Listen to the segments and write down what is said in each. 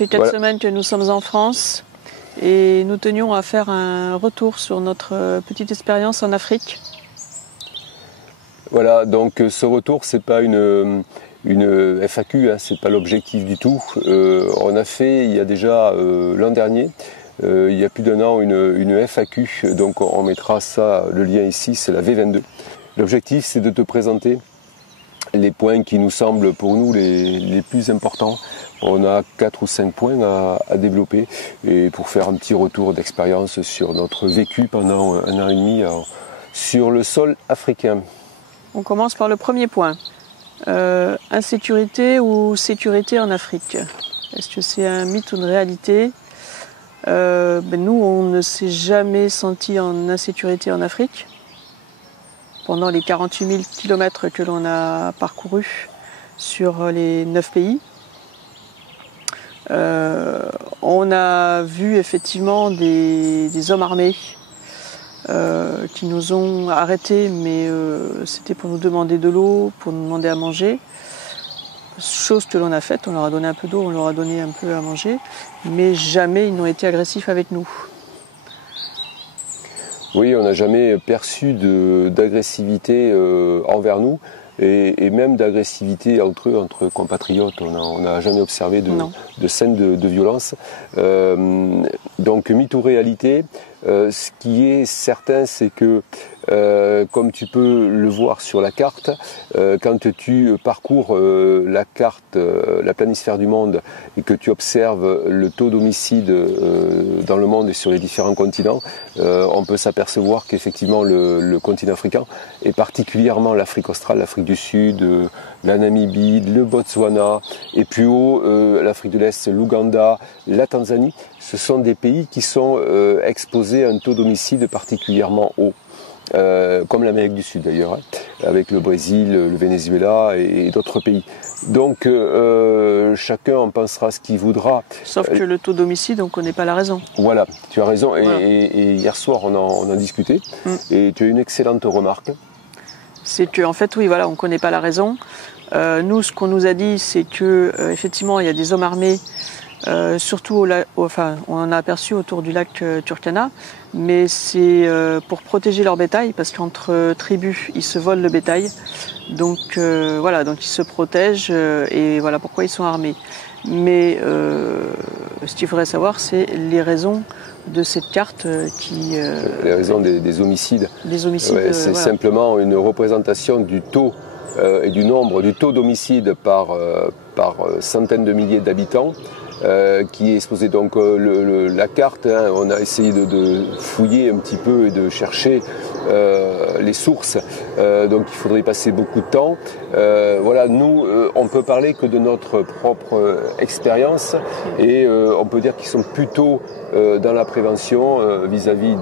fait 4 semaines que nous sommes en France et nous tenions à faire un retour sur notre petite expérience en Afrique. Voilà, donc ce retour, c'est pas une FAQ, hein, c'est pas l'objectif du tout. On a fait il y a déjà l'an dernier, il y a plus d'1 an, une FAQ, donc on mettra ça, le lien ici, c'est la V22. L'objectif, c'est de te présenter les points qui nous semblent pour nous les plus importants. On a 4 ou 5 points à développer et pour faire un petit retour d'expérience sur notre vécu pendant 1 an et demi sur le sol africain. On commence par le premier point. Insécurité ou sécurité en Afrique? Est-ce que c'est un mythe ou une réalité? Nous, on ne s'est jamais senti en insécurité en Afrique. Pendant les 48 000 km que l'on a parcourus sur les 9 pays. On a vu effectivement des hommes armés qui nous ont arrêtés, mais c'était pour nous demander de l'eau, pour nous demander à manger. Chose que l'on a faite, on leur a donné un peu d'eau, on leur a donné un peu à manger, mais jamais ils n'ont été agressifs avec nous. Oui, on n'a jamais perçu d'agressivité envers nous et même d'agressivité entre compatriotes. On n'a jamais observé de scène de violence. Donc mythe ou réalité, ce qui est certain, c'est que comme tu peux le voir sur la carte, quand tu parcours la carte, la planisphère du monde et que tu observes le taux d'homicide dans le monde et sur les différents continents, on peut s'apercevoir qu'effectivement le continent africain et particulièrement l'Afrique australe, l'Afrique du Sud, la Namibie, le Botswana et plus haut l'Afrique de l'Est, l'Ouganda, la Tanzanie, ce sont des pays qui sont exposés à un taux d'homicide particulièrement haut. Comme l'Amérique du Sud d'ailleurs, hein, avec le Brésil, le Venezuela et d'autres pays. Donc chacun en pensera ce qu'il voudra. Sauf que le taux d'homicide, on ne connaît pas la raison. Voilà, tu as raison. Voilà. Et hier soir, on en discutait. Et tu as une excellente remarque. C'est qu'en fait, oui, voilà, on ne connaît pas la raison. Nous, ce qu'on nous a dit, c'est que effectivement, il y a des hommes armés. Surtout, on en a aperçu autour du lac Turkana, mais c'est pour protéger leur bétail, parce qu'entre tribus, ils se volent le bétail. Donc voilà, donc ils se protègent et voilà pourquoi ils sont armés. Mais ce qu'il faudrait savoir, c'est les raisons de cette carte qui... les raisons des homicides. Des homicides, c'est voilà. Simplement une représentation du taux et du nombre du taux d'homicide par centaines de milliers d'habitants. Qui est exposé donc la carte, hein, on a essayé de fouiller un petit peu et de chercher les sources, donc il faudrait y passer beaucoup de temps. Voilà, nous on peut parler que de notre propre expérience et on peut dire qu'ils sont plutôt dans la prévention vis-à-vis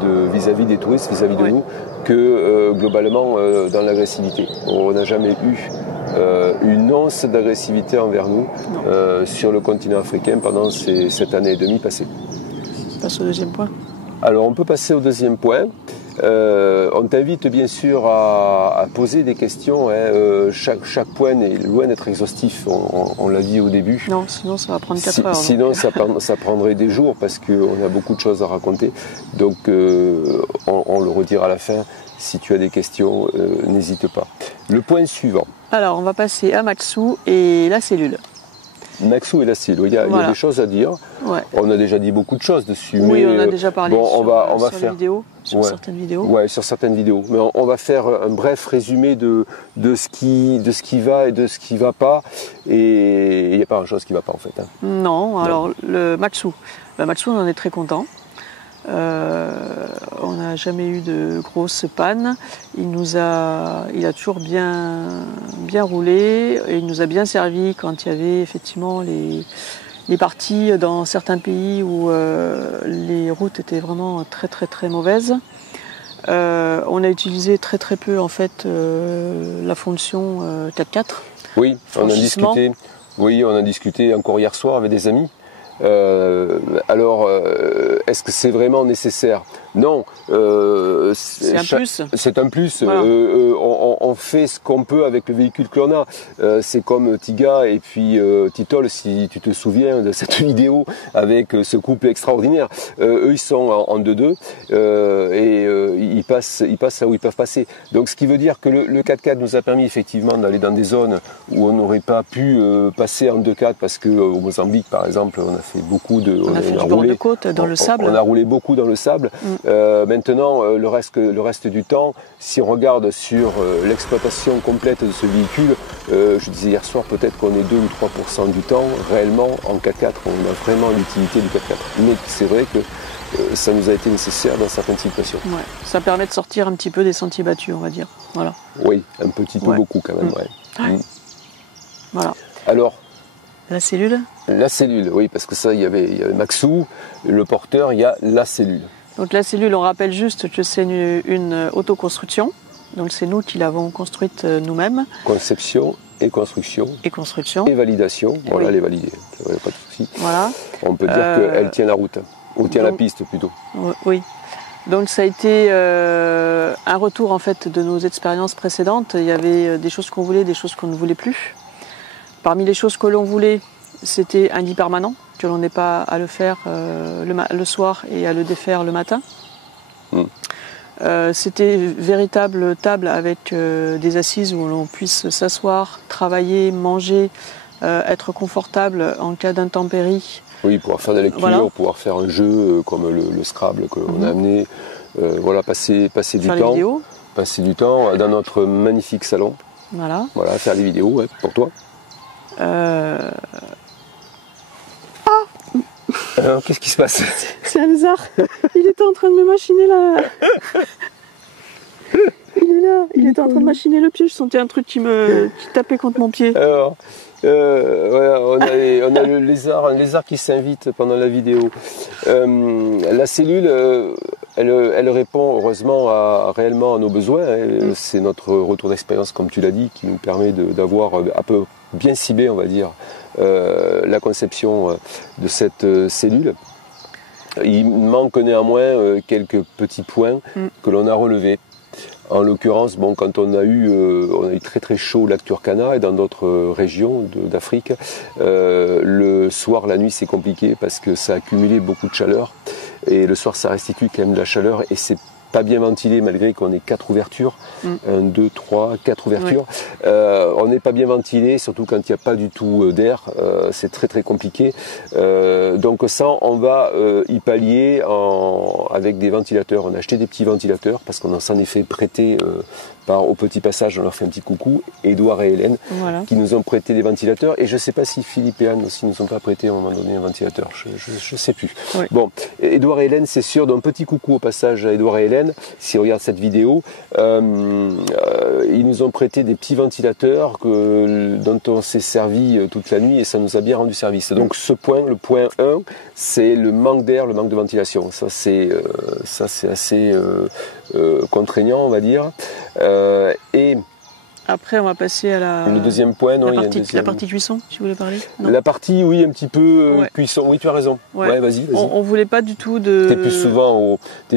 des touristes, vis-à-vis de nous, que globalement dans l'agressivité. On n'a jamais eu une once d'agressivité envers nous sur le continent africain pendant cette année et demie passée. On passe au deuxième point. Alors on peut passer au deuxième point. On t'invite bien sûr à poser des questions. Hein. Chaque point est loin d'être exhaustif, on l'a dit au début. Non, sinon ça va prendre 4 heures. Sinon ça prendrait des jours parce qu'on a beaucoup de choses à raconter. Donc on le redira à la fin. Si tu as des questions, n'hésite pas. Le point suivant. Alors on va passer à Maxou et la cellule. Maxou et la cellule, il y a des choses à dire. Ouais. On a déjà dit beaucoup de choses dessus. Oui, mais on a déjà parlé on va sur faire les vidéos, sur certaines vidéos. Ouais, sur certaines vidéos. Mais on va faire un bref résumé de ce qui va et de ce qui ne va pas. Et il n'y a pas grand-chose qui ne va pas en fait. Hein. Non, alors le Maxou. Maxou, on en est très content. On n'a jamais eu de grosses pannes. Il a toujours bien roulé et il nous a bien servi quand il y avait effectivement les parties dans certains pays où les routes étaient vraiment très très très mauvaises. On a utilisé très très peu en fait la fonction 4x4. Oui, on a discuté. Oui, on a discuté encore hier soir avec des amis. Alors, est-ce que c'est vraiment nécessaire? Non. C'est un plus. C'est un plus. Voilà. On fait ce qu'on peut avec le véhicule que l'on a. C'est comme Tiga et puis Titol, si tu te souviens de cette vidéo avec ce couple extraordinaire. Eux, ils sont en 2-2 ils passent là où ils peuvent passer. Donc, ce qui veut dire que le 4x4 nous a permis effectivement d'aller dans des zones où on n'aurait pas pu passer en 2x4 parce que au Mozambique, par exemple, on a fait beaucoup de... On a fait du bord de côte dans le sable. On a roulé beaucoup dans le sable. Maintenant, le reste du temps, si on regarde sur l'exploitation complète de ce véhicule, je disais hier soir, peut-être qu'on est 2 ou 3% du temps réellement en 4x4. On a vraiment l'utilité du 4x4. Mais c'est vrai que ça nous a été nécessaire dans certaines situations. Ouais. Ça permet de sortir un petit peu des sentiers battus, on va dire. Voilà. Oui, un petit peu, beaucoup quand même. Voilà. Alors, la cellule? La cellule, oui, parce que ça, il y avait Maxou, le porteur, il y a la cellule. Donc la cellule, on rappelle juste que c'est une autoconstruction. Donc c'est nous qui l'avons construite nous-mêmes. Conception et construction. Et construction. Et validation. Voilà, elle est validée. Pas de souci. Voilà. On peut dire qu'elle tient la route. Ou tient la piste plutôt. Oui. Donc ça a été un retour en fait de nos expériences précédentes. Il y avait des choses qu'on voulait, des choses qu'on ne voulait plus. Parmi les choses que l'on voulait, c'était un lit permanent, que l'on n'ait pas à le faire le soir et à le défaire le matin. C'était une véritable table avec des assises où l'on puisse s'asseoir, travailler, manger, être confortable en cas d'intempérie. Oui, pouvoir faire de la lecture, voilà. Pouvoir faire un jeu comme le Scrabble que l'on a amené. Voilà, passer du temps. Vidéos. Passer du temps dans notre magnifique salon. Voilà. Voilà, faire des vidéos, ouais, pour toi. Alors, qu'est-ce qui se passe? C'est un lézard. Il était en train de me machiner là. Il est là. Il était en train de machiner le pied. Je sentais un truc qui tapait contre mon pied. Alors, voilà, on a un lézard qui s'invite pendant la vidéo. La cellule, elle répond heureusement réellement à nos besoins. C'est notre retour d'expérience, comme tu l'as dit, qui nous permet d'avoir un peu bien ciblé, on va dire, la conception de cette cellule. Il manque néanmoins quelques petits points que l'on a relevés. En l'occurrence, bon, quand on a eu très très chaud au lac Turkana et dans d'autres régions d'Afrique, le soir, la nuit, c'est compliqué parce que ça a accumulé beaucoup de chaleur et le soir, ça restitue quand même de la chaleur et c'est pas bien ventilé malgré qu'on ait 4 ouvertures, 1, 2, 3, 4 ouvertures. Oui. On n'est pas bien ventilé, surtout quand il n'y a pas du tout d'air, c'est très très compliqué. Donc ça, on va y pallier avec des ventilateurs. On a acheté des petits ventilateurs parce qu'on s'en est fait prêter au Petit Passage, on leur fait un petit coucou, Édouard et Hélène, qui nous ont prêté des ventilateurs. Et je ne sais pas si Philippe et Anne aussi nous ont pas prêté à un moment donné un ventilateur, je ne sais plus. Oui. Bon, Édouard et Hélène, c'est sûr, donc petit coucou au passage à Édouard et Hélène, s'ils regardent cette vidéo. Ils nous ont prêté des petits ventilateurs dont on s'est servi toute la nuit et ça nous a bien rendu service. Donc ce point, le point 1, c'est le manque d'air, le manque de ventilation. Ça c'est assez contraignant, on va dire. Et après, on va passer à le deuxième point, non, la partie cuisson, si vous voulez parler. Non. La partie, oui, un petit peu cuisson. Oui, tu as raison. Ouais, vas-y. On voulait pas du tout de. T'es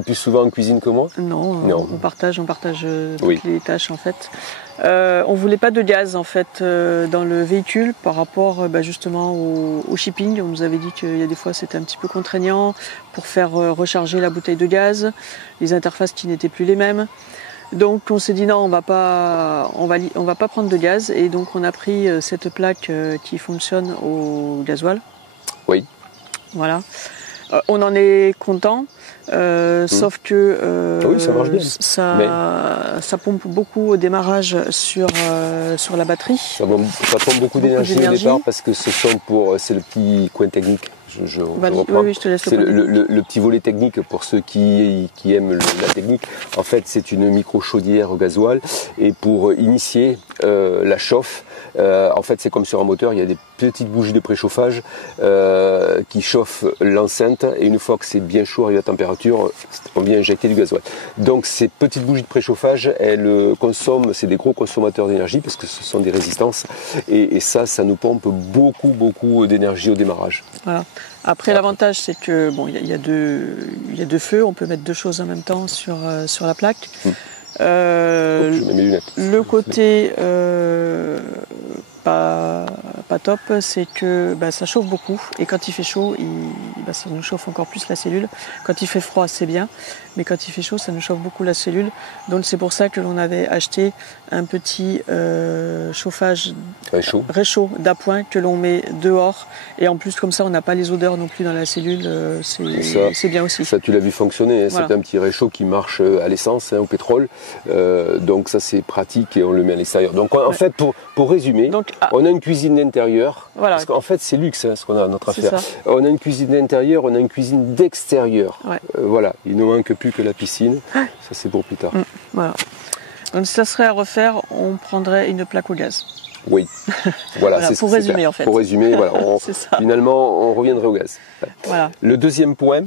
plus souvent en cuisine que moi. Non. On partage toutes les tâches en fait. On voulait pas de gaz en fait dans le véhicule par rapport justement au shipping. On nous avait dit qu'il y a des fois c'était un petit peu contraignant pour faire recharger la bouteille de gaz, les interfaces qui n'étaient plus les mêmes. Donc on s'est dit non, on va pas prendre de gaz et donc on a pris cette plaque qui fonctionne au gasoil. Oui. Voilà. On en est content, sauf que oui, ça marche bien. Ça pompe beaucoup au démarrage sur la batterie. Ça pompe beaucoup d'énergie au départ parce que c'est le petit coin technique. Oui, je te laisse c'est le petit volet technique pour ceux qui aiment la technique. En fait, c'est une micro-chaudière au gasoil et pour initier la chauffe, en fait, c'est comme sur un moteur, il y a des petite bougie de préchauffage qui chauffe l'enceinte, et une fois que c'est bien chaud à la température, on vient injecter du gasoil. Donc ces petites bougies de préchauffage, elles consomment, c'est des gros consommateurs d'énergie parce que ce sont des résistances, et ça nous pompe beaucoup d'énergie au démarrage. Voilà. Après, l'avantage, c'est que bon, il y a deux feux, on peut mettre deux choses en même temps sur la plaque. Je mets mes lunettes. Le côté pas top, c'est que ça chauffe beaucoup, et quand il fait chaud, ça nous chauffe encore plus la cellule. Quand il fait froid, c'est bien, mais quand il fait chaud, ça nous chauffe beaucoup la cellule. Donc c'est pour ça que l'on avait acheté un petit chauffage réchaud d'appoint que l'on met dehors, et en plus comme ça on n'a pas les odeurs non plus dans la cellule, c'est bien aussi. Ça tu l'as vu fonctionner, hein, voilà. C'est un petit réchaud qui marche à l'essence, au pétrole, donc ça c'est pratique, et on le met à l'extérieur. Donc en fait, pour résumer, on a une cuisine d'intérieur, voilà. Parce qu'en fait c'est luxe, hein, ce qu'on a à notre affaire. On a une cuisine d'intérieur, on a une cuisine d'extérieur, voilà, il ne manque plus que la piscine, ça c'est pour plus tard. Voilà. Donc si ça serait à refaire, on prendrait une plaque au gaz. Oui, voilà, c'est pour résumer en fait. Pour résumer, voilà, finalement on reviendrait au gaz. Voilà. Le deuxième point,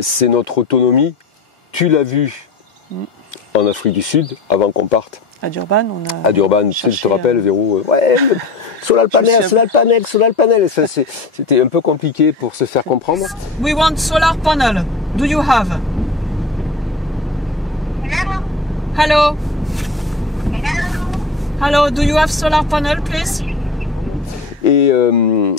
c'est notre autonomie. Tu l'as vu en Afrique du Sud, avant qu'on parte. À Durban, à Durban, tu te rappelles, Véro, solar panel, ça, c'était un peu compliqué pour se faire comprendre. We want solar panel. Do you have? Hello. Hello, do you have solar panel, please? Et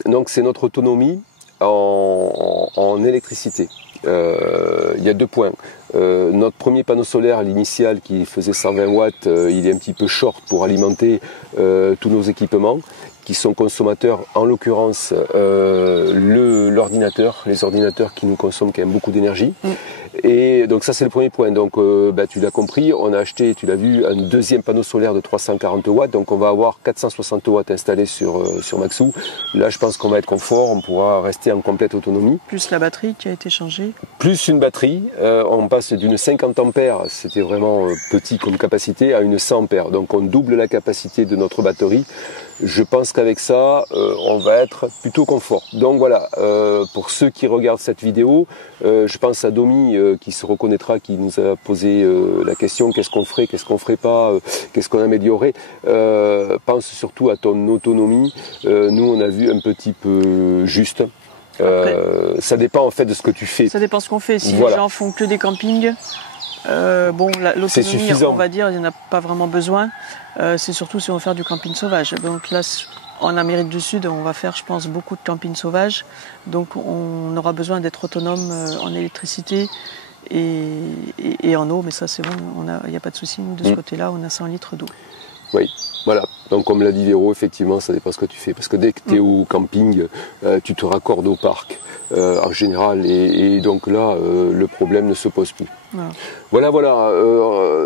donc c'est notre autonomie en électricité. Il y a deux points. Notre premier panneau solaire, l'initial qui faisait 120 watts, il est un petit peu short pour alimenter tous nos équipements qui sont consommateurs, en l'occurrence l'ordinateur, les ordinateurs qui nous consomment quand même beaucoup d'énergie. Et donc ça c'est le premier point. Donc tu l'as compris, on a acheté, tu l'as vu, un deuxième panneau solaire de 340 watts, donc on va avoir 460 watts installés sur Maxou. Là je pense qu'on va être confort, on pourra rester en complète autonomie. Plus la batterie qui a été changée. Plus une batterie, on passe d'une 50 ampères, c'était vraiment petit comme capacité, à une 100 ampères. Donc on double la capacité de notre batterie. Je pense qu'avec ça, on va être plutôt confort. Donc voilà, pour ceux qui regardent cette vidéo, je pense à Domi qui se reconnaîtra, qui nous a posé la question qu'est-ce qu'on ferait pas, qu'est-ce qu'on améliorerait. Pense surtout à ton autonomie. Nous, on a vu un petit peu juste. Ça dépend en fait de ce que tu fais. Ça dépend de ce qu'on fait. Si les gens font que des campings, l'autonomie, on va dire, il n'y en a pas vraiment besoin. C'est surtout si on veut faire du camping sauvage. Donc là, en Amérique du Sud, on va faire, je pense, beaucoup de camping sauvage. Donc on aura besoin d'être autonome en électricité et en eau. Mais ça, c'est bon, il n'y a pas de souci. Nous, de ce côté-là, on a 100 litres d'eau. Oui, voilà. Donc comme l'a dit Véro, effectivement, ça dépend ce que tu fais. Parce que dès que tu es au camping, tu te raccordes au parc en général. Et donc là, le problème ne se pose plus. Voilà.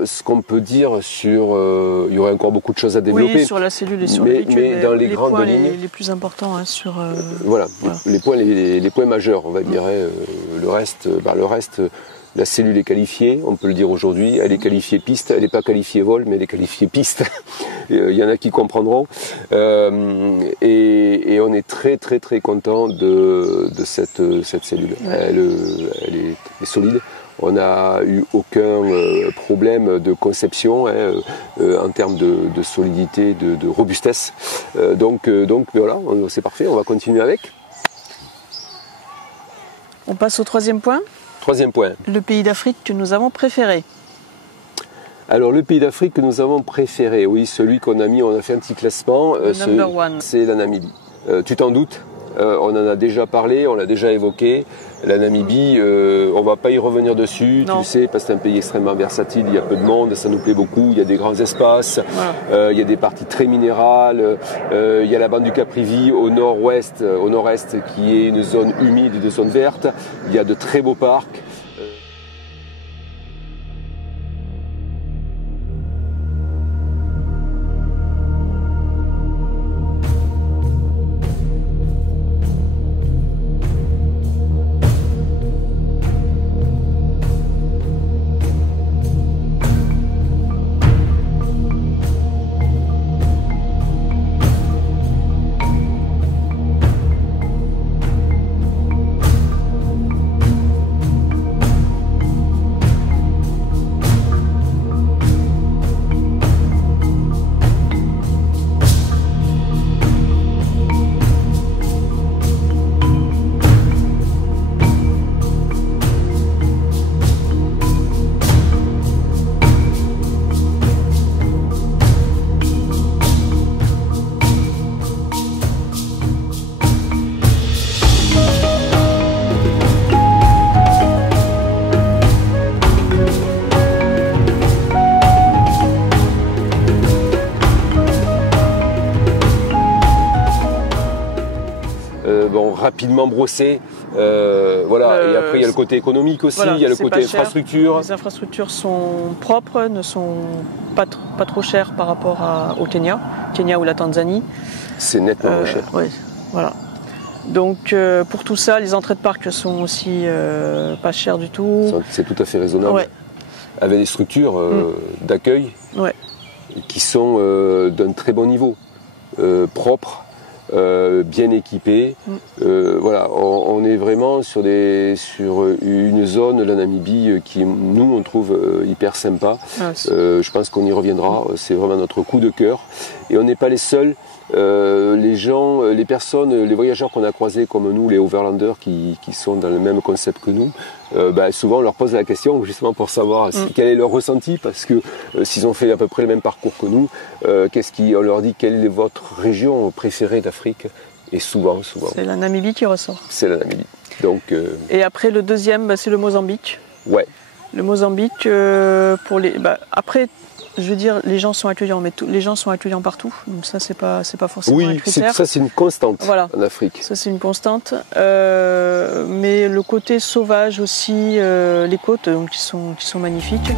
Ce qu'on peut dire sur... il y aurait encore beaucoup de choses à développer. Oui, sur la cellule et sur le véhicule, mais dans les grandes points lignes... les plus importants sur... Voilà, les points majeurs, on va dire. Le reste... La cellule est qualifiée, on peut le dire aujourd'hui, elle est qualifiée piste, elle n'est pas qualifiée vol, mais elle est qualifiée piste. Il y en a qui comprendront. Et on est très content de cette cellule. Elle est solide. On n'a eu aucun problème de conception en termes de solidité, de robustesse. Donc voilà, c'est parfait, on va continuer avec. On passe au troisième point. Troisième point. Le pays d'Afrique que nous avons préféré. Alors le pays d'Afrique que nous avons préféré, oui, celui qu'on a mis, on a fait un petit classement. Number one. C'est la Namibie. Tu t'en doutes, on en a déjà parlé, on l'a déjà évoqué. La Namibie, on va pas y revenir dessus, tu le sais, parce que c'est un pays extrêmement versatile, il y a peu de monde, ça nous plaît beaucoup, il y a des grands espaces, il y a des parties très minérales, il y a la bande du Caprivi au nord-ouest, au nord-est, qui est une zone humide, une zone verte, il y a de très beaux parcs. rapidement brossé. Voilà. Et après, il y a le côté économique aussi, il y a le côté infrastructure. Les infrastructures sont propres, ne sont pas trop chères par rapport au Kenya ou la Tanzanie. C'est nettement moins cher. Oui, voilà. Donc pour tout ça, les entrées de parc sont aussi pas chères du tout. C'est tout à fait raisonnable. Ouais. Avec des structures d'accueil qui sont d'un très bon niveau, propres, bien équipées. Voilà, on est vraiment sur une zone, la Namibie, qui nous on trouve hyper sympa. Je pense qu'on y reviendra. C'est vraiment notre coup de cœur. Et on n'est pas les seuls. Les gens, les personnes, les voyageurs qu'on a croisés comme nous, les overlanders qui sont dans le même concept que nous, souvent on leur pose la question justement pour savoir quel est leur ressenti, parce que s'ils ont fait à peu près le même parcours que nous, on leur dit quelle est votre région préférée d'Afrique, et souvent. C'est la Namibie qui ressort. C'est la Namibie. Donc, et après le deuxième, c'est le Mozambique. Ouais. Le Mozambique, après. Je veux dire, les gens sont accueillants, mais les gens sont accueillants partout. Donc ça, c'est pas forcément un critère. Ça c'est une constante en Afrique. Ça c'est une constante. Mais le côté sauvage aussi, les côtes, donc, qui sont magnifiques.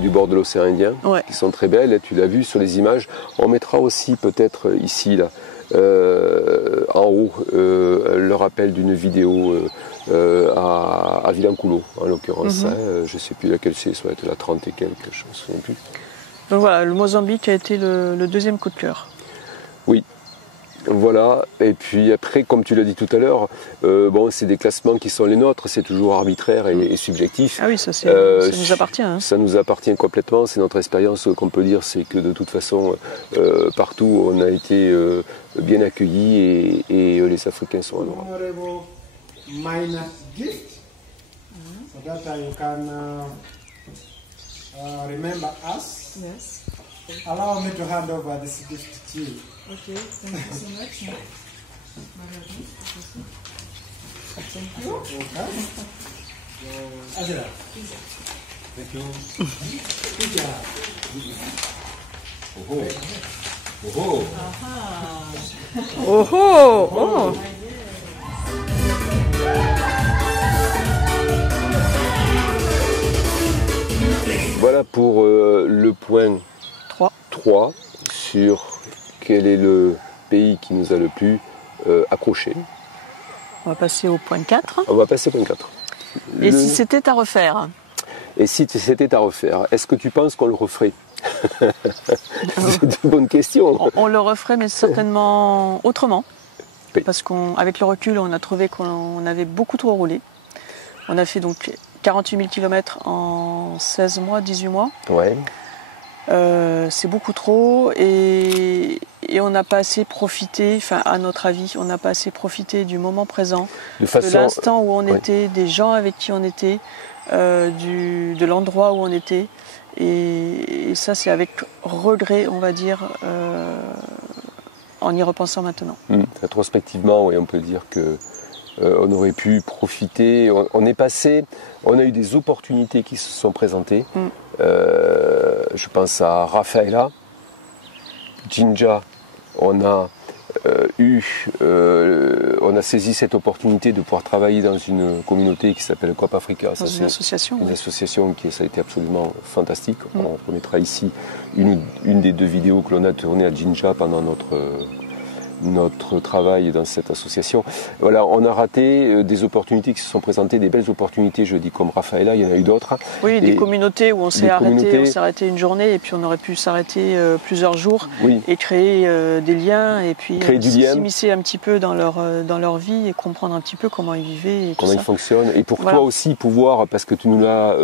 Du bord de l'océan Indien, qui sont très belles, tu l'as vu sur les images. On mettra aussi peut-être ici, là, en haut, le rappel d'une vidéo à Vilanculo, en l'occurrence. Je ne sais plus laquelle c'est, ça va être la 30 et quelques, je ne me souviens plus. Donc voilà, le Mozambique a été le deuxième coup de cœur. Oui. Voilà, et puis après, comme tu l'as dit tout à l'heure, c'est des classements qui sont les nôtres, c'est toujours arbitraire et subjectif. Ah oui, ça nous appartient. Hein. Ça nous appartient complètement, c'est notre expérience qu'on peut dire, c'est que de toute façon, partout on a été bien accueillis et les Africains sont adorables. Allow me to hand over this gift to you. Okay, thank you so much. Thank you. Okay. Azira. Thank you. Good job. Oh oh. Oh oh. Oh. Voilà pour le point 3 sur quel est le pays qui nous a le plus accroché. On va passer au point 4. On va passer au point 4. Et si c'était à refaire? Et si c'était à refaire, est-ce que tu penses qu'on le referait? C'est une bonne question. On le referait, mais certainement autrement. Oui. Parce qu'avec le recul, on a trouvé qu'on avait beaucoup trop roulé. On a fait donc 48 000 km en 16 mois, 18 mois. Ouais. C'est beaucoup trop et on n'a pas assez profité, enfin à notre avis, on n'a pas assez profité du moment présent, de l'instant où on était, des gens avec qui on était, de l'endroit où on était. Et ça, c'est avec regret, on va dire, en y repensant maintenant. Rétrospectivement, oui, on peut dire que on aurait pu profiter. On est passé, on a eu des opportunités qui se sont présentées. Je pense à Rafaela, Jinja. On a on a saisi cette opportunité de pouvoir travailler dans une communauté qui s'appelle Coop Africa. Dans une association. Une association ça a été absolument fantastique. On remettra ici une des 2 vidéos que l'on a tournées à Jinja pendant notre travail dans cette association. Voilà, on a raté des opportunités qui se sont présentées, des belles opportunités, je dis comme Rafaela, il y en a eu d'autres. Oui, des communautés où on s'est arrêté une journée et puis on aurait pu s'arrêter plusieurs jours et créer des liens et puis s'immiscer un petit peu dans leur vie et comprendre un petit peu comment ils vivaient. Et comment ils fonctionnent. Et pour toi aussi pouvoir, parce que tu nous l'as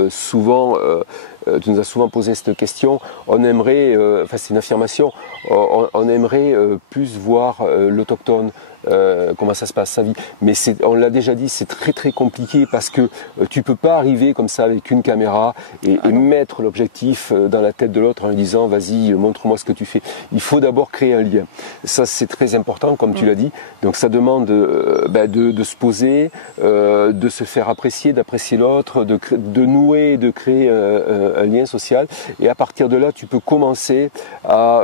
tu nous as souvent posé cette question, on aimerait, c'est une affirmation, on aimerait plus voir l'autochtone, comment ça se passe sa vie. Mais on l'a déjà dit, c'est très très compliqué parce que tu peux pas arriver comme ça avec une caméra et mettre l'objectif dans la tête de l'autre en lui disant vas-y, montre-moi ce que tu fais. Il faut d'abord créer un lien. Ça c'est très important comme tu l'as dit. Donc ça demande de se poser, de se faire apprécier, d'apprécier l'autre, de nouer, de créer un lien social. Et à partir de là, tu peux commencer à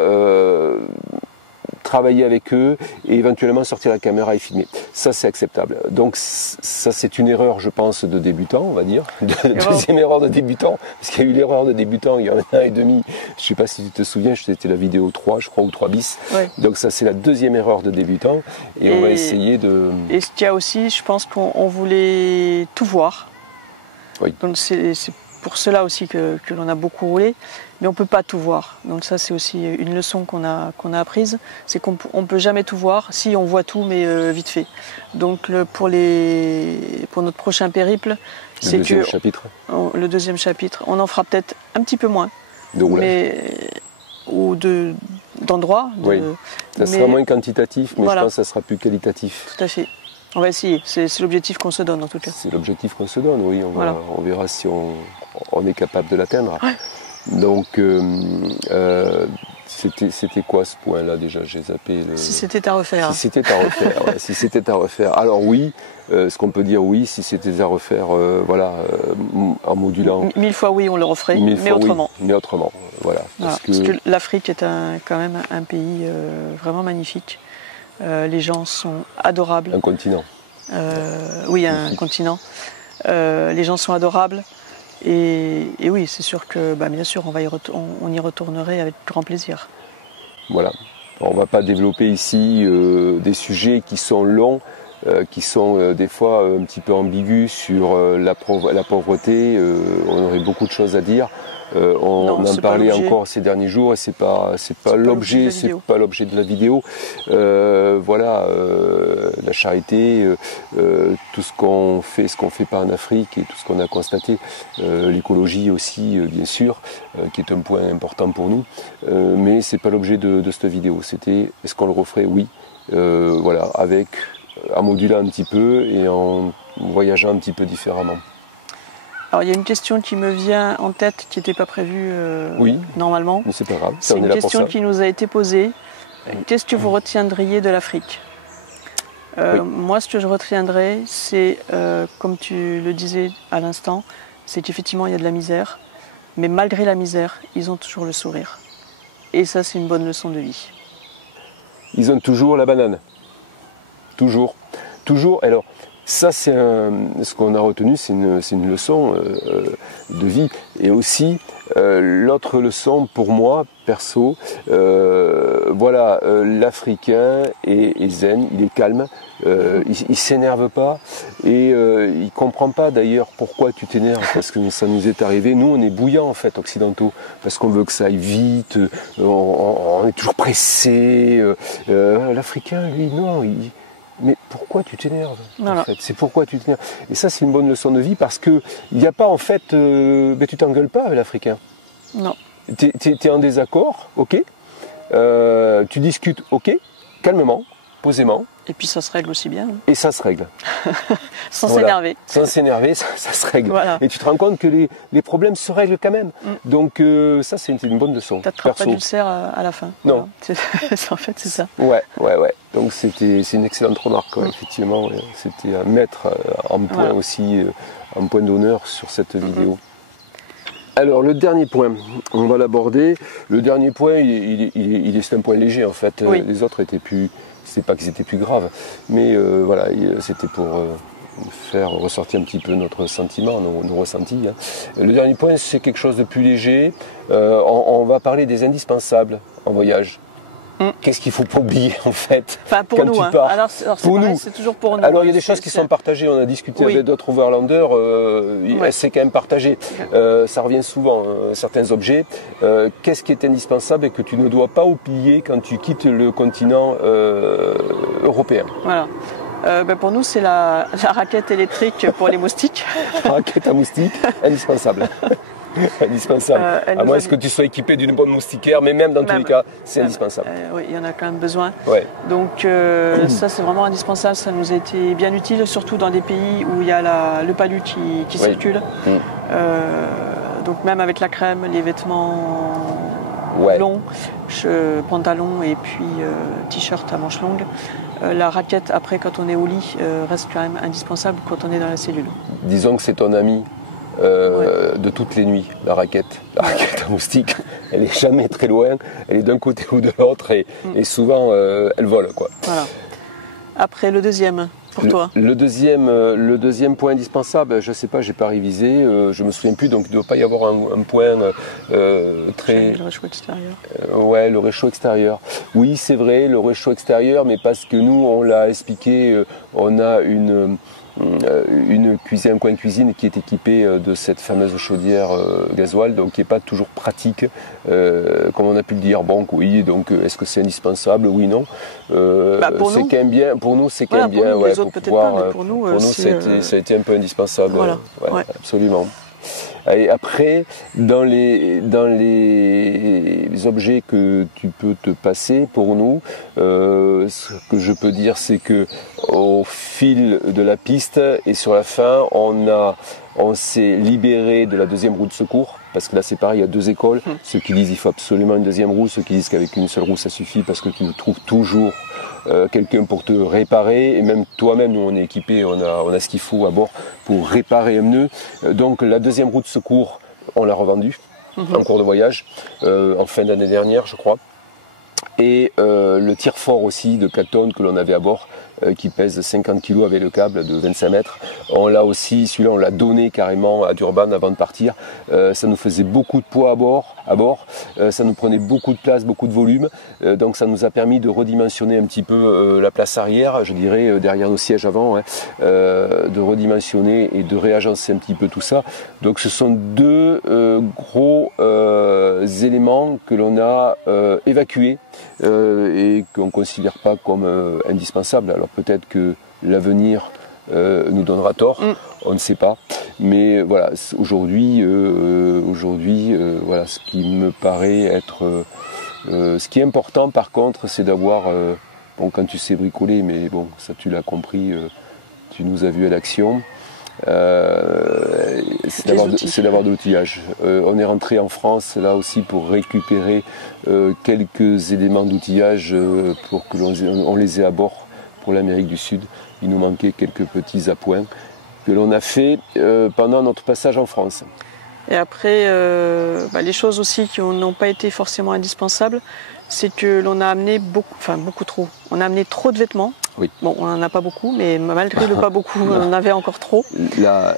travailler avec eux et éventuellement sortir la caméra et filmer. Ça, c'est acceptable. Donc, ça, c'est une erreur, je pense, de débutant, on va dire. Deuxième erreur de débutant, parce qu'il y a eu l'erreur de débutant il y en a 1 an et demi. Je ne sais pas si tu te souviens, c'était la vidéo 3, je crois, ou 3 bis. Ouais. Donc, ça, c'est la 2e erreur de débutant. Et on va essayer de... Et ce qu'il y a aussi, je pense qu'on voulait tout voir. Oui. Donc, c'est pour cela aussi que l'on a beaucoup roulé. Mais on ne peut pas tout voir. Donc ça, c'est aussi une leçon qu'on a apprise. C'est qu'on ne peut jamais tout voir. Si, on voit tout, mais vite fait. Donc pour notre prochain périple, c'est que... Le 2e chapitre. On en fera peut-être un petit peu moins. Ou d'endroits. Oui. Ça sera moins quantitatif, mais je pense que ça sera plus qualitatif. Tout à fait. On va essayer. C'est l'objectif qu'on se donne, en tout cas. C'est l'objectif qu'on se donne, oui. On verra si on est capable de l'atteindre. Ouais. Donc, c'était quoi ce point-là déjà? J'ai zappé. Si c'était à refaire. Si c'était à refaire, ouais, si c'était à refaire. Alors oui, ce qu'on peut dire oui, si c'était à refaire, en modulant. 1000 fois oui, on le referait, mais autrement. Oui, mais autrement, voilà. Parce que l'Afrique est quand même un pays vraiment magnifique. Les gens sont adorables. Un continent. Oui, un continent. Les gens sont adorables. Et oui, c'est sûr que, bien sûr, on y retournerait avec grand plaisir. Voilà. On ne va pas développer ici des sujets qui sont longs, qui sont des fois un petit peu ambigus sur la pauvreté. On aurait beaucoup de choses à dire. On en parlait encore ces derniers jours et c'est pas l'objet de la vidéo. La charité, tout ce qu'on fait pas en Afrique et tout ce qu'on a constaté, l'écologie aussi bien sûr, qui est un point important pour nous, mais c'est pas l'objet de cette vidéo. C'était est-ce qu'on le referait? Oui, en modulant un petit peu et en voyageant un petit peu différemment. Alors il y a une question qui me vient en tête qui n'était pas prévue normalement. Mais c'est pas grave. C'est une question qui nous a été posée. Qu'est-ce que vous retiendriez de l'Afrique? Moi, ce que je retiendrai, c'est, comme tu le disais à l'instant, c'est qu'effectivement il y a de la misère, mais malgré la misère, ils ont toujours le sourire. Et ça, c'est une bonne leçon de vie. Ils ont toujours la banane. Toujours. Alors, ça, c'est ce qu'on a retenu, c'est une leçon de vie. Et aussi, l'autre leçon pour moi, perso, l'Africain est zen, il est calme, il s'énerve pas et il comprend pas d'ailleurs pourquoi tu t'énerves, parce que ça nous est arrivé. Nous, on est bouillants en fait, occidentaux, parce qu'on veut que ça aille vite, on est toujours pressé. L'Africain, lui, non, mais pourquoi tu t'énerves en fait? C'est pourquoi tu t'énerves. Et ça, c'est une bonne leçon de vie parce que il n'y a pas en fait. Tu t'engueules pas avec l'Africain. Non. tu es en désaccord, ok. Tu discutes, ok, calmement, posément. Et puis ça se règle aussi bien. Hein. Et ça se règle. Sans s'énerver. Sans s'énerver, ça se règle. Voilà. Et tu te rends compte que les problèmes se règlent quand même. Donc ça, c'est une bonne leçon. Tu n'attrapes pas d'ulcère à la fin. Non. Voilà. En fait, c'est ça. Ouais. Donc c'est une excellente remarque, effectivement. C'était à mettre en point aussi, en point d'honneur sur cette vidéo. Alors le dernier point, on va l'aborder. Le dernier point, c'est un point léger en fait. Oui. Les autres étaient plus, c'est pas qu'ils étaient plus graves, mais voilà, c'était pour faire ressortir un petit peu notre sentiment, nos ressentis. Hein. Le dernier point, c'est quelque chose de plus léger. On va parler des indispensables en voyage. Qu'est-ce qu'il ne faut pas oublier en fait pour quand nous, tu hein. pars. Alors pour nous, c'est toujours pour nous. Alors il y a des choses qui sont partagées, on a discuté avec d'autres overlanders, c'est quand même partagé. Ça revient souvent, certains objets. Qu'est-ce qui est indispensable et que tu ne dois pas oublier quand tu quittes le continent européen? Voilà. Pour nous, c'est la raquette électrique pour les moustiques. Raquette à moustiques, indispensable. Indispensable. À moins que tu sois équipé d'une bonne moustiquaire, mais même dans tous les cas, c'est indispensable. Oui, il y en a quand même besoin. Ouais. Donc ça, c'est vraiment indispensable. Ça nous a été bien utile, surtout dans des pays où il y a le palu qui circule. Donc même avec la crème, les vêtements longs, pantalons et puis t-shirt à manches longues. La raquette, après, quand on est au lit, reste quand même indispensable quand on est dans la cellule. Disons que c'est ton ami de toutes les nuits, la raquette à moustique. Elle n'est jamais très loin, elle est d'un côté ou de l'autre et souvent elle vole, quoi. Voilà. Après, le deuxième, pour toi. Le deuxième point indispensable, je ne sais pas, je n'ai pas révisé, je ne me souviens plus, donc il ne doit pas y avoir un point très... Le réchaud extérieur. Ouais, le réchaud extérieur. Oui, c'est vrai, le réchaud extérieur, mais parce que nous, on l'a expliqué, on a un coin cuisine qui est équipé de cette fameuse chaudière gasoil, donc qui n'est pas toujours pratique, comme on a pu le dire. Bon, oui, donc est-ce que c'est indispensable? Oui, non. C'est quand même bien. Pour nous, c'est quand même bien. Les autres peut-être pas, mais pour nous, ça a été un peu indispensable. Voilà. Absolument. Et après, dans les objets que tu peux te passer, pour nous, ce que je peux dire, c'est que au fil de la piste et sur la fin, on s'est libéré de la deuxième roue de secours, parce que là c'est pareil, il y a deux écoles, ceux qui disent il faut absolument une deuxième roue, ceux qui disent qu'avec une seule roue ça suffit parce que tu trouves toujours quelqu'un pour te réparer, et même toi-même, nous on est équipés, on a ce qu'il faut à bord pour réparer un pneu. Donc la deuxième roue de secours, on l'a revendue en cours de voyage, en fin d'année dernière je crois. Et le tir-fort aussi de 4 tonnes que l'on avait à bord, qui pèse 50 kg avec le câble de 25 mètres. On l'a aussi, celui-là on l'a donné carrément à Durban avant de partir. Ça nous faisait beaucoup de poids à bord. Ça nous prenait beaucoup de place, beaucoup de volume. Donc ça nous a permis de redimensionner un petit peu la place arrière, je dirais, derrière nos sièges avant, de redimensionner et de réagencer un petit peu tout ça. Donc ce sont deux gros éléments que l'on a évacués et qu'on ne considère pas comme indispensables. Alors peut-être que l'avenir nous donnera tort, on ne sait pas. Mais voilà, aujourd'hui, voilà, ce qui me paraît être... ce qui est important par contre, c'est d'avoir... bon, quand tu sais bricoler, mais bon, ça tu l'as compris, tu nous as vu à l'action. C'est d'avoir de l'outillage. On est rentré en France là aussi pour récupérer quelques éléments d'outillage pour que on les ait à bord pour l'Amérique du Sud. Il nous manquait quelques petits appoints que l'on a fait pendant notre passage en France. Et après, les choses aussi qui n'ont pas été forcément indispensables, c'est que l'on a amené beaucoup trop. On a amené trop de vêtements. Oui. Bon, on n'en a pas beaucoup, mais malgré le pas beaucoup, on en avait encore trop.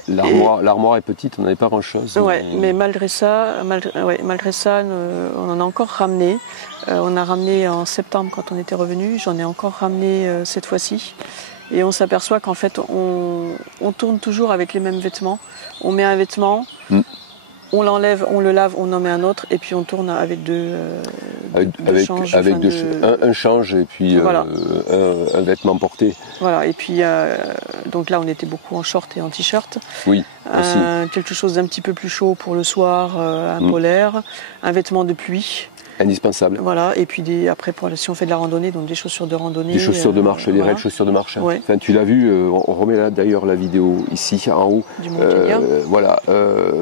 L'armoire est petite, on n'avait pas grand-chose. Ouais, mais malgré ça, on en a encore ramené. On a ramené en septembre quand on était revenu. J'en ai encore ramené cette fois-ci. Et on s'aperçoit qu'en fait, on tourne toujours avec les mêmes vêtements. On met un vêtement, on l'enlève, on le lave, on en met un autre et puis on tourne avec deux changes. Un change et puis voilà. un vêtement porté. Voilà, et puis donc là on était beaucoup en short et en t-shirt. Oui, aussi. Quelque chose d'un petit peu plus chaud pour le soir, un polaire, un vêtement de pluie. Indispensable. Voilà, et puis après si on fait de la randonnée, donc des chaussures de randonnée. Des chaussures de marche, les voilà. réelles chaussures de marche. Ouais. Enfin, tu l'as vu, on remet là d'ailleurs la vidéo ici en haut. Du Mont Kenya. Voilà,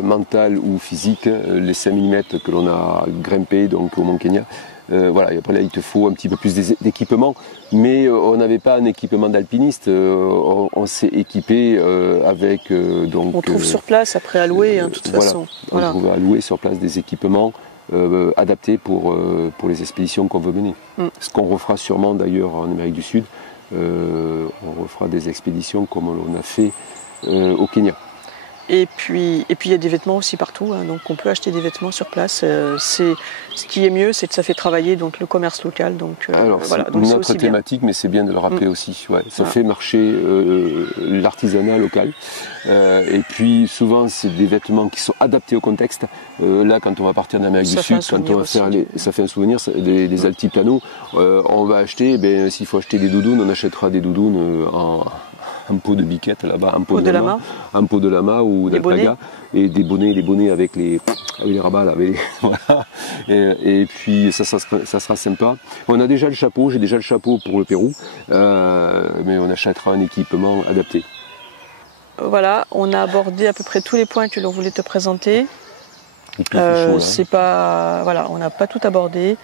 mental ou physique, les 5000 mètres que l'on a grimpé donc au Mont Kenya. Voilà, et après là il te faut un petit peu plus d'équipement, mais on n'avait pas un équipement d'alpiniste, on s'est équipé avec donc. On trouve sur place après à louer, de toute façon. Voilà. On trouve à louer sur place des équipements. Adaptés pour les expéditions qu'on veut mener. Ce qu'on refera sûrement d'ailleurs en Amérique du Sud, on refera des expéditions comme on a fait au Kenya. Et puis il y a des vêtements aussi partout, hein, donc on peut acheter des vêtements sur place. Ce qui est mieux, c'est que ça fait travailler donc le commerce local. Donc alors voilà, c'est une autre thématique, mais c'est bien de le rappeler aussi. Ouais, ça fait marcher l'artisanat local. Et puis souvent c'est des vêtements qui sont adaptés au contexte. Là, quand on va partir en Amérique du Sud, quand on va faire ça fait un souvenir, les altiplanos, on va acheter. S'il faut acheter des doudounes, on achètera des doudounes en peau de biquette là-bas, en peau de lama ou d'alpaga, et des bonnets avec les rabats là, voilà. Et puis ça sera sympa. On a déjà le chapeau, j'ai déjà le chapeau pour le Pérou, mais on achètera un équipement adapté. Voilà, on a abordé à peu près tous les points que l'on voulait te présenter. C'est pas, voilà, on n'a pas tout abordé,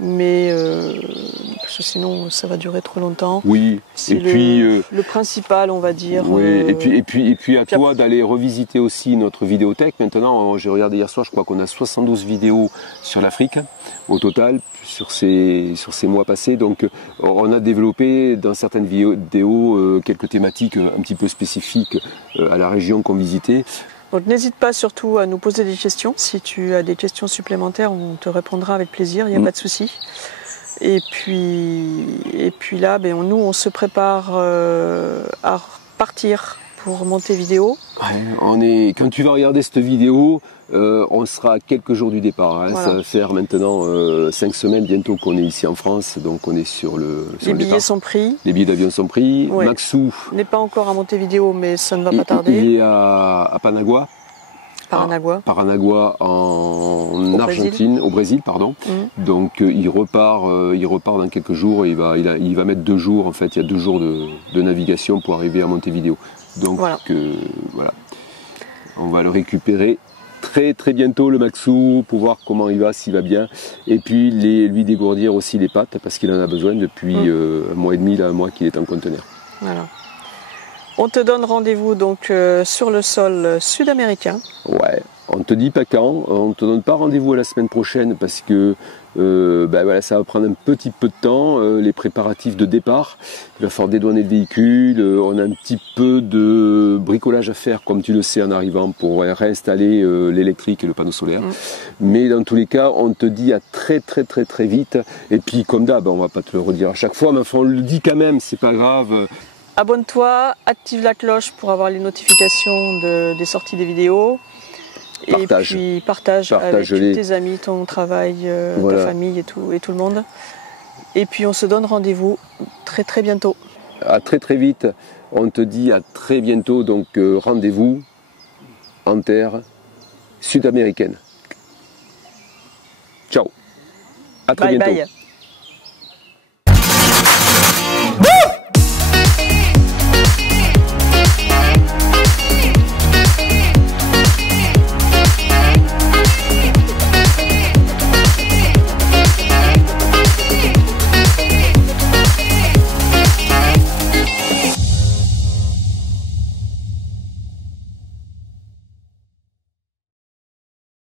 mais parce que sinon ça va durer trop longtemps. Oui. Et puis le principal, on va dire. Oui. Et puis à toi d'aller revisiter aussi notre vidéothèque. Maintenant, j'ai regardé hier soir, je crois qu'on a 72 vidéos sur l'Afrique au total sur ces mois passés. Donc, on a développé dans certaines vidéos quelques thématiques un petit peu spécifiques à la région qu'on visitait. Donc n'hésite pas surtout à nous poser des questions. Si tu as des questions supplémentaires, on te répondra avec plaisir, il n'y a pas de souci. Et puis là, nous on se prépare à partir pour monter vidéo. Ouais, quand tu vas regarder cette vidéo, on sera à quelques jours du départ. Hein. Voilà. Ça va faire maintenant 5 semaines bientôt qu'on est ici en France, donc on est sur le départ. Les billets sont pris. Les billets d'avion sont pris. Ouais. Maxou n'est pas encore à Montevideo, mais ça ne va pas tarder. Il est à Panagua. Paranagua en Argentine, au Brésil, pardon. Donc il repart dans quelques jours. Il va mettre 2 jours. En fait, il y a 2 jours de navigation pour arriver à Montevideo. Donc voilà. On va le récupérer très très bientôt, le Maxou, pour voir comment il va, s'il va bien. Et puis lui dégourdir aussi les pattes parce qu'il en a besoin depuis un mois et demi, là, un mois qu'il est en conteneur. Voilà. On te donne rendez-vous donc sur le sol sud-américain. Ouais, on te dit pas quand, on te donne pas rendez-vous à la semaine prochaine parce que voilà, ça va prendre un petit peu de temps, les préparatifs de départ. Il va falloir dédouaner le véhicule, on a un petit peu de bricolage à faire, comme tu le sais, en arrivant pour réinstaller l'électrique et le panneau solaire. Mais dans tous les cas, on te dit à très très très très vite. Et puis comme d'hab, on va pas te le redire à chaque fois, mais enfin on le dit quand même, c'est pas grave. Abonne-toi, active la cloche pour avoir les notifications des sorties des vidéos. Partage. Et puis partage avec tous tes amis, ton travail, ta famille et tout le monde. Et puis on se donne rendez-vous très très bientôt. À très très vite. On te dit à très bientôt. Donc rendez-vous en terre sud-américaine. Ciao. À très bientôt. Bye.